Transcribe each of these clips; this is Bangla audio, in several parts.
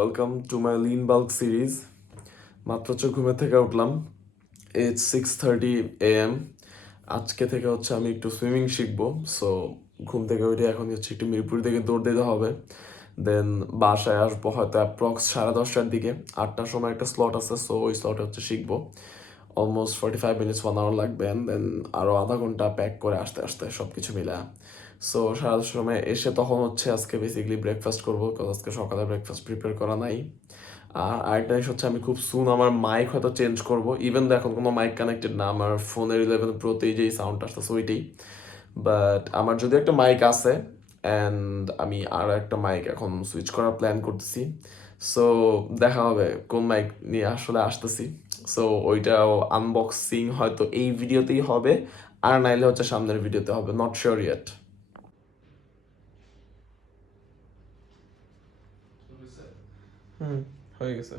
Welcome to my lean bulk series. মাত্র ঘুমে থেকে উঠলাম। It's 6:30 AM। আজকে থেকে হচ্ছে আমি একটু সুইমিং শিখবো। সো ঘুম থেকে উঠে এখন হচ্ছে একটু মিরপুর দিকে দৌড় দিতে হবে। দেন বাসায় আসবো হয়তো অ্যাপ্রক্স 10:30টার দিকে। 8টার সময় একটা স্লট আছে, সো ওই স্লটে হচ্ছে শিখবো। অলমোস্ট 45 মিনিটস 1 আওয়ার লাগবে, দেন আরও আধা ঘন্টা প্যাক করে আসতে আসতে সব কিছু মিলে। সো সারা সময় এসে তখন হচ্ছে আজকে বেসিক্যালি ব্রেকফাস্ট করবো, কারণ আজকে সকালে ব্রেকফাস্ট প্রিপেয়ার করা নাই। আর আরেকটা জিনিস হচ্ছে আমি খুব সুন আমার মাইক হয়তো চেঞ্জ করবো, ইভেন তো এখন কোনো মাইক কানেক্টেড না, আমার ফোনের 11 প্রোতেই যেই সাউন্ড আসতেছে ওইটাই। বাট আমার যদি একটা মাইক আছে, অ্যান্ড আমি আর একটা মাইক এখন সুইচ করার প্ল্যান করতেছি। সো দেখা হবে কোন মাইক নিয়ে আসলে আসতেছি। সো ওইটাও আনবক্সিং হয়তো এই ভিডিওতেই হবে, আর নাইলে হচ্ছে সামনের ভিডিওতে হবে, নট শিওর ইয়েট। হয়ে গেছে।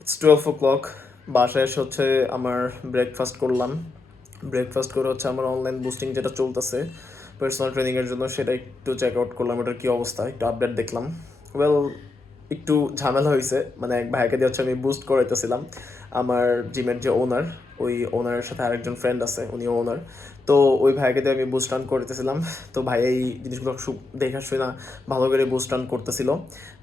It's 12 o'clock। বাসায় এসে হচ্ছে আমার ব্রেকফাস্ট করলাম। ব্রেকফাস্ট করে হচ্ছে আমার অনলাইন বুস্টিং যেটা চলতেছে পার্সোনাল ট্রেনিংয়ের জন্য, সেটা একটু চেক আউট করলাম, ওটার কী অবস্থা একটু আপডেট দেখলাম। ওয়েল, একটু ঝামেলা হয়েছে, মানে এক ভাইকে দিয়ে হচ্ছে আমি বুস্ট করাইতেছিলাম। আমার জিমের যে ওনার, ওই ওনারের সাথে আরেকজন ফ্রেন্ড আছে, উনিও ওনার। তো ওই ভাইকে দিয়ে আমি বুস্ট রান করতেছিলাম। তো ভাই এই জিনিসগুলো দেখা শুনে ভালো করে বুস্ট রান করতেছিল।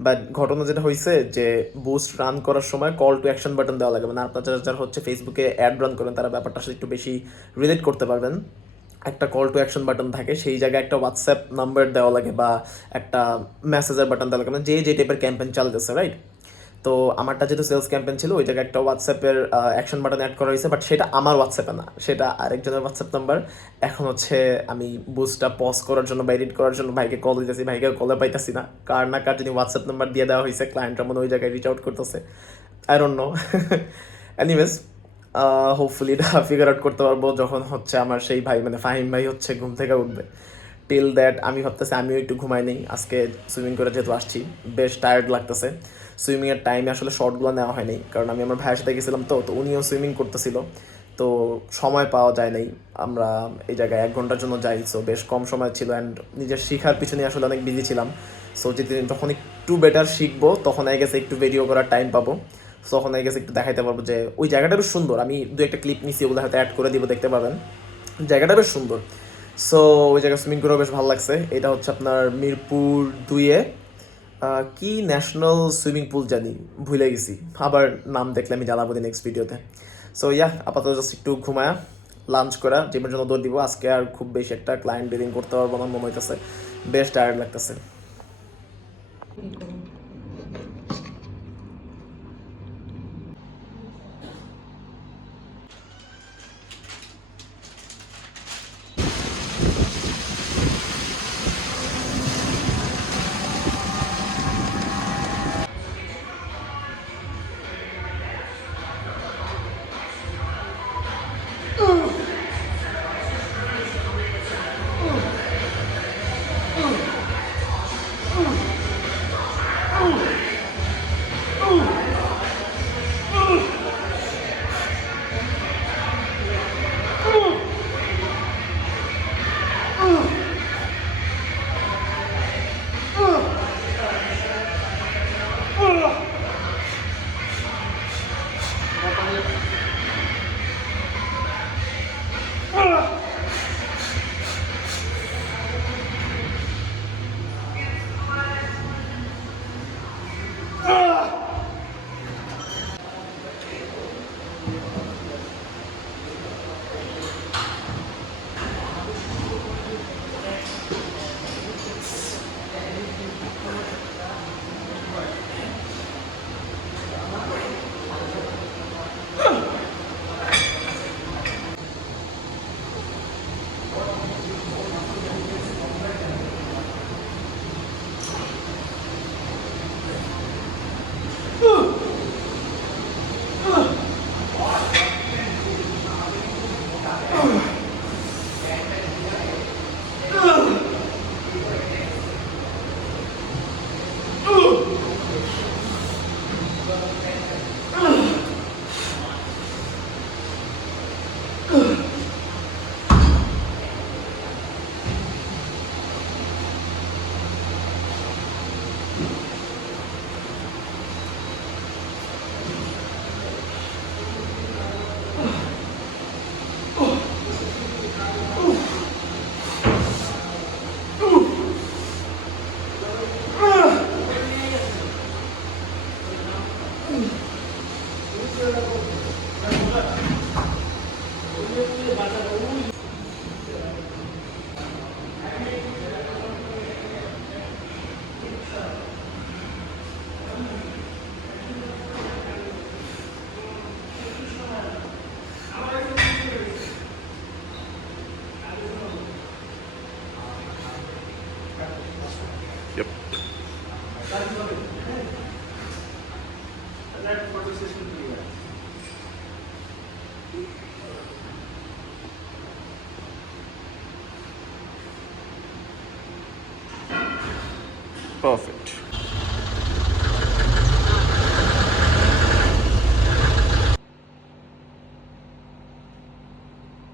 বাট ঘটনা যেটা হয়েছে যে বুস্ট রান করার সময় কল টু অ্যাকশন বাটন দেওয়া লাগে, মানে আপনার যারা হচ্ছে ফেসবুকে অ্যাড রান করেন তারা ব্যাপারটার সাথে একটু বেশি রিলেট করতে পারবেন। একটা কল টু অ্যাকশন বাটন থাকে, সেই জায়গায় একটা হোয়াটসঅ্যাপ নাম্বার দেওয়া লাগে বা একটা মেসেজের বাটন দেওয়া লাগে, মানে যে টাইপের ক্যাম্পেইন চালতেছে, রাইট? তো আমারটা যেহেতু সেলস ক্যাম্পেইন ছিল, ওই জায়গায় একটা হোয়াটসঅ্যাপের অ্যাকশন বাটন অ্যাড করা হয়েছে, বাট সেটা আমার হোয়াটসঅ্যাপে না, সেটা আরেকজনের হোয়াটসঅ্যাপ নাম্বার। এখন হচ্ছে আমি বুস্টটা পজ করার জন্য বা এডিট করার জন্য ভাইকে কল দিতেছি, ভাইকে কলে পাইতেছি না, কার না কার যদি হোয়াটসঅ্যাপ নাম্বার দিয়ে দেওয়া হয়েছে, ক্লায়েন্টরা মনে ওই জায়গায় রিচ আউট করতেছে। I don't know. Anyways, hopefully এটা ফিগার আউট করতে পারবো যখন হচ্ছে আমার সেই ভাই মানে ফাহিম ভাই হচ্ছে ঘুম থেকে উঠবে। টিল দ্যাট আমি ভাবতেছি আমিও একটু ঘুমাই নেই। আজকে সুইমিং করে যেহেতু আসছি, বেশ টায়ার্ড লাগতেছে। সুইমিংয়ের টাইমে আসলে শর্টগুলো নেওয়া হয়নি, কারণ আমি আমার ভাইয়ের সাথে গেছিলাম, তো উনিও সুইমিং করতেছিল। তো সময় পাওয়া যায় নাই। আমরা এই জায়গায় 1 ঘন্টার জন্য যাই, সো বেশ কম সময় ছিল, অ্যান্ড নিজের শেখার পিছনে আসলে অনেক বিজি ছিলাম। সো যদি যখন একটু বেটার শিখবো তখন আই গেছে একটু ভিডিও করার টাইম পাবো। সো তখন আই গেছে একটু দেখাইতে পারবো যে ওই জায়গাটা বেশ সুন্দর। আমি দু একটা ক্লিপ নিছি, ওগুলো হয়তো অ্যাড করে দিব, দেখতে পাবেন। জায়গাটা বেশ সুন্দর। সো ওই জায়গায় সুইমিং করেও বেশ ভালো লাগছে। এটা হচ্ছে আপনার মিরপুর 2-এ কি ন্যাশনাল সুইমিং পুল জানি, ভুলে গেছি। আবার নাম দেখলে আমি জানাবো নেক্সট ভিডিওতে। সো আপাতত জাস্ট একটু ঘুমায়া লাঞ্চ করা জিমের জন্য দৌড় দিব। আজকে আর খুব বেশি একটা ক্লায়েন্ট ডিলিং করতে পারবো না মনে হইতেছে, বেশ টায়ার্ড লাগতেছে। পারফেক্ট।